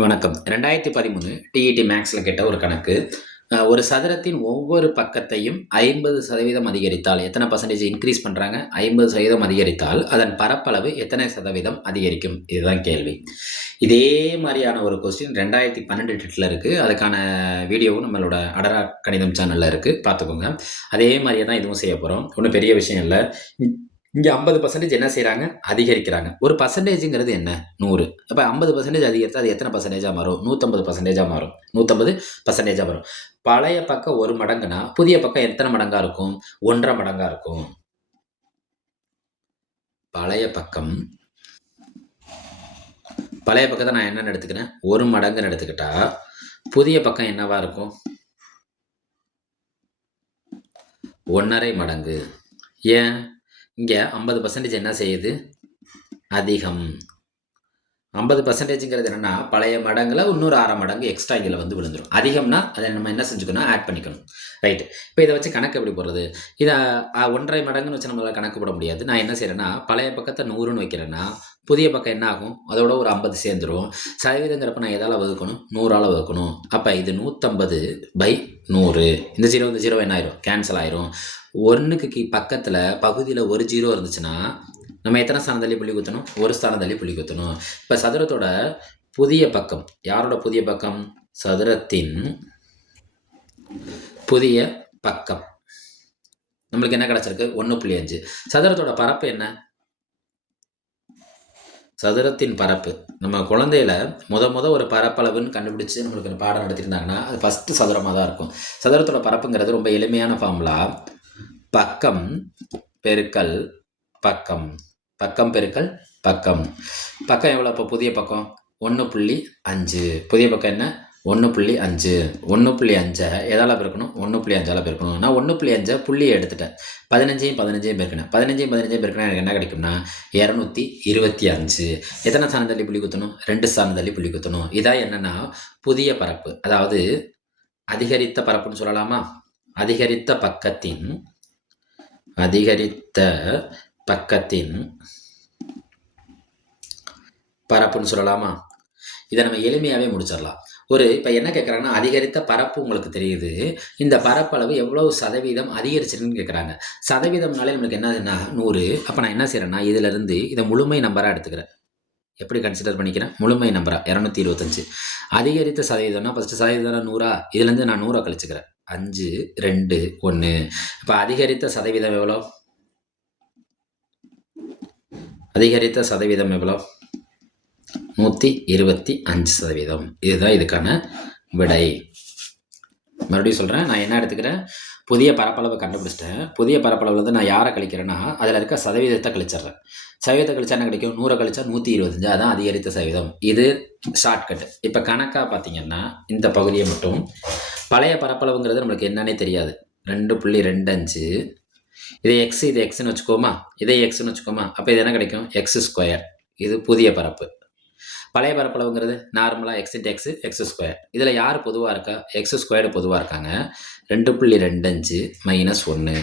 வணக்கம். ரெண்டாயிரத்தி பதிமூணு டிஇடி மேக்ஸில் கேட்ட ஒரு கணக்கு ஒரு சதுரத்தின் ஒவ்வொரு பக்கத்தையும் ஐம்பது சதவீதம் அதிகரித்தால் எத்தனை பர்சன்டேஜ் இன்க்ரீஸ் பண்ணுறாங்க ஐம்பது சதவீதம் அதிகரித்தால் அதன் பரப்பளவு எத்தனை சதவீதம் அதிகரிக்கும்? இதுதான் கேள்வி. இதே மாதிரியான ஒரு கொஸ்டின் ரெண்டாயிரத்தி பன்னெண்டு டெட்டில் இருக்குது அதுக்கான வீடியோவும் நம்மளோட அடரா கணிதம் சேனலில் இருக்குது பார்த்துக்கோங்க. அதே மாதிரியே தான் இதுவும் செய்ய போகிறோம் ஒன்றும் பெரிய விஷயம் இல்லை. இங்கே ஐம்பது பர்சன்டேஜ் என்ன செய்கிறாங்க அதிகரிக்கிறாங்க. ஒரு பர்சன்டேஜுங்கிறது என்ன? நூறு. அப்போ ஐம்பது பர்சன்டேஜ் அதிகரித்தால் அது எத்தனை பர்சன்டேஜாக மாறும்? நூற்றம்பது பர்சன்டேஜாக மாறும். நூற்றம்பது பர்சன்டேஜாக மாறும். பழைய பக்கம் ஒரு மடங்குனா புதிய பக்கம் எத்தனை மடங்காக இருக்கும்? ஒன்றரை மடங்காக இருக்கும். பழைய பக்கம் பழைய பக்கத்தை நான் என்னென்னு எடுத்துக்கிறேன்? ஒரு மடங்குன்னு எடுத்துக்கிட்டா புதிய பக்கம் என்னவா இருக்கும்? ஒன்றரை மடங்கு. ஏன்? இங்கே ஐம்பது பர்சன்டேஜ் என்ன செய்யுது? அதிகம். ஐம்பது பர்சன்டேஜுங்கிறது என்னென்னா பழைய மடங்கில் இன்னொரு அரை மடங்கு எக்ஸ்ட்ரா இதில் வந்து விழுந்துடும் அதிகம்னா அதை நம்ம என்ன செஞ்சுக்கணும்? ஆட் பண்ணிக்கணும். ரைட்டு இப்போ இதை வச்சு கணக்கு எப்படி போடுறது? இதை ஒன்றரை மடங்குன்னு வச்சு நம்மளால் கணக்கு போட முடியாது. நான் என்ன செய்கிறேன்னா பழைய பக்கத்தை நூறுன்னு வைக்கிறேன்னா புதிய பக்கம் என்ன ஆகும்? அதோட ஒரு ஐம்பது சேர்ந்துடும் சதவீதங்கிறப்ப நான் எதால் வகுக்கணும்? நூறால் வகுக்கணும். அப்போ இது நூற்றம்பது பை நூறு. இந்த ஜீரோ இந்த ஜீரோ என்ன ஆயிரும்? கேன்சல் ஆயிரும். ஒன்றுக்கு கீ பக்கத்தில் பகுதியில் ஒரு ஜீரோ இருந்துச்சுன்னா நம்ம எத்தனை ஸ்தானம் தள்ளி புள்ளி குத்தணும்? ஒரு ஸ்தானம் தள்ளி புள்ளி குத்தணும். இப்போ சதுரத்தோட புதிய பக்கம் யாரோட புதிய பக்கம்? சதுரத்தின் புதிய பக்கம். நம்மளுக்கு என்ன கிடச்சிருக்கு? ஒன்று புள்ளி அஞ்சு. சதுரத்தோட பரப்பு என்ன? சதுரத்தின் பரப்பு. நம்ம குழந்தையில முத முத ஒரு பரப்பளவுன்னு கண்டுபிடிச்சு நம்மளுக்கு பாடம் நடத்திருந்தாங்கன்னா அது ஃபஸ்ட்டு சதுரமாக தான் இருக்கும். சதுரத்தோட பரப்புங்கிறது ரொம்ப எளிமையான ஃபார்முலா பக்கம் பெருக்கல் பக்கம். பக்கம் பெருக்கல் பக்கம். பக்கம் எவ்வளோ இப்போ புதிய பக்கம்? ஒன்று புள்ளி அஞ்சு. புதிய பக்கம் என்ன? ஒன்று புள்ளி அஞ்சு ஒன்று புள்ளி அஞ்சை எதால் பெருக்கணும்? ஒன்று புள்ளி அஞ்சால் பெருக்கணும். நான் ஒன்று புள்ளி அஞ்சை புள்ளியை எடுத்துட்டேன். பதினஞ்சையும் பதினஞ்சையும் பெருக்கினேன். பதினஞ்சையும் பதினஞ்சையும் பெருக்கினா எனக்கு என்ன கிடைக்கும்னா இரநூத்தி இருபத்தி அஞ்சு. எத்தனை சாணம் தள்ளி புள்ளி குத்தணும்? ரெண்டு சாணம் தள்ளி புள்ளி குத்தணும். இதான் என்னென்னா புதிய பரப்பு. அதாவது அதிகரித்த பரப்புன்னு சொல்லலாமா? அதிகரித்த பக்கத்தின் அதிகரித்த பக்கத்தின் பரப்புன்னு சொல்லலாமா? இதை நம்ம எளிமையாகவே முடிச்சிடலாம். ஒரு இப்போ என்ன கேட்குறாங்கன்னா அதிகரித்த பரப்பு உங்களுக்கு தெரியுது. இந்த பரப்பளவு எவ்வளவு சதவீதம் அதிகரிச்சிருக்குன்னு கேட்குறாங்க சதவீதம்னாலே நம்மளுக்கு என்னதுன்னா நூறு. அப்போ நான் என்ன செய்கிறேன்னா இதிலிருந்து இதை முழுமை நம்பராக எடுத்துக்கிறேன். எப்படி கன்சிடர் பண்ணிக்கிறேன்? முழுமை நம்பரா இரநூத்தி இருபத்தஞ்சு. அதிகரித்த சதவீதம்னா ஃபஸ்ட்டு சதவீதம் நூறா? இதுலேருந்து நான் நூறாக கழிச்சுக்கிறேன். அஞ்சு ரெண்டு ஒன்று இப்போ அதிகரித்த சதவீதம் எவ்வளோ அதிகரித்த சதவீதம் எவ்வளோ நூற்றி இருபத்தி அஞ்சு சதவீதம். இதுதான் இதுக்கான விடை. மறுபடியும் சொல்கிறேன் நான் என்ன எடுத்துக்கிறேன்? புதிய பரப்பளவு கண்டுபிடிச்சிட்டேன். புதிய பரப்பளவில் வந்து நான் யாரை கழிக்கிறேன்னா அதில் இருக்க சதவீதத்தை கழிச்சிடுறேன். சதவீதத்தை கழிச்சா என்ன கிடைக்கும்? நூறை கழிச்சா நூற்றி இருபத்தஞ்சு அதான் அதிகரித்த சதவீதம். இது ஷார்ட்கட் இப்போ கணக்காக பார்த்தீங்கன்னா இந்த பகுதியை மட்டும் பழைய பரப்பளவுங்கிறது நம்மளுக்கு என்னன்னே தெரியாது. ரெண்டு புள்ளி ரெண்டு அஞ்சு. இது எக்ஸ் இது எக்ஸ்னு வச்சுக்கோமா? இதே எக்ஸ்னு வச்சுக்கோமா? அப்போ இது என்ன கிடைக்கும்? எக்ஸ் ஸ்கொயர் இது புதிய பரப்பு. பழைய பரப்பளவுங்கிறது நார்மலாக x into x x square இதில் யார் பொதுவாக இருக்கா? எக்ஸ் ஸ்கொயர்டு பொதுவாக இருக்காங்க. ரெண்டு புள்ளி ரெண்டஞ்சு மைனஸ் ஒன்று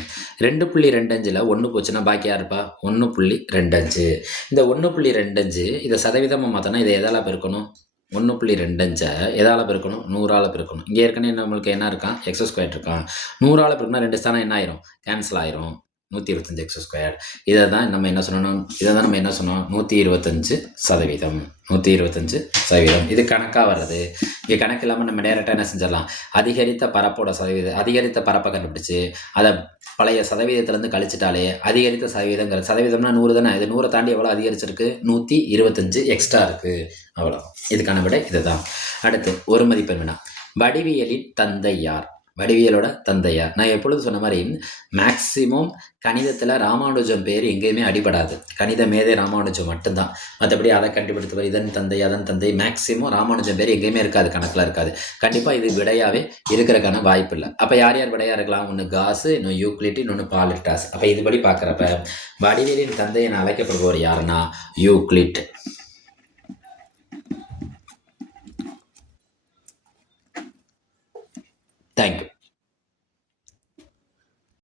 ரெண்டு புள்ளி ரெண்டஞ்சில் ஒன்று போச்சுன்னா பாக்கி யார் இருப்பா? ஒன்று புள்ளி ரெண்டஞ்சு இந்த ஒன்று புள்ளி ரெண்டஞ்சு இதை சதவீதமாக மாற்றோன்னா இதை எதால் பெருக்கணும்? ஒன்று புள்ளி ரெண்டஞ்சை எதால் பெருக்கணும்? நூறால் பெருக்கணும். இங்கே ஏற்கனவே நம்மளுக்கு என்ன இருக்கான்? எக்ஸ் ஸ்கொயர் இருக்கான். நூறால் பெருக்கினா ரெண்டு ஸ்தானம் என்ன ஆயிரும்? கேன்சல் ஆயிரும். நூற்றி இருபத்தஞ்சு எக்ஸ் ஸ்கொயர் இதை தான் நம்ம என்ன சொன்னோம் இதை தான் நம்ம என்ன சொன்னோம் நூற்றி இருபத்தஞ்சு சதவீதம். நூற்றி இருபத்தஞ்சு சதவீதம். இது கணக்காக வர்றது. இங்கே கணக்கு இல்லாமல் நம்ம டேரெக்டாக என்ன செஞ்சிடலாம்? அதிகரித்த பரப்போட சதவீதம் அதிகரித்த பரப்பை கண்டுபிடிச்சு அதை பழைய சதவீதத்துலேருந்து கழிச்சிட்டாலே அதிகரித்த சதவீதங்கிற சதவீதம்னா நூறு தானே? இது நூறை தாண்டி எவ்வளோ அதிகரிச்சிருக்கு? நூற்றி இருபத்தஞ்சு எக்ஸ்ட்ரா இருக்குது அவ்வளோ இதுக்கான விட இதுதான். அடுத்து ஒரு மதிப்பெண் வினா. வடிவியலின் தந்தை யார்? வடிவியலோட தந்தையார் நான் எப்பொழுது சொன்ன மாதிரி மேக்சிமம் கணிதத்தில் ராமானுஜம் பேர் எங்கேயுமே அடிபடாது. கணித மேதை ராமானுஜம் மட்டும்தான். மற்றபடி அதை கண்டுபிடித்தவர் இதன் தந்தை அதன் தந்தை. மேக்சிமம் ராமானுஜம் பேர் எங்கேயுமே இருக்காது கணக்கில் இருக்காது. கண்டிப்பாக இது விடையாகவே இருக்கிறதுக்கான வாய்ப்பு இல்லை. அப்போ யார் யார் விடையாக இருக்கலாம்? ஒன்று காசு இன்னும் யூக்ளிட் இன்னொன்று பாலிட்டாஸ். அப்போ இதுபடி பார்க்குறப்ப வடிவேலின் தந்தையை நான் அழைக்கப்படுபவர் யாருன்னா? யூக்ளிட்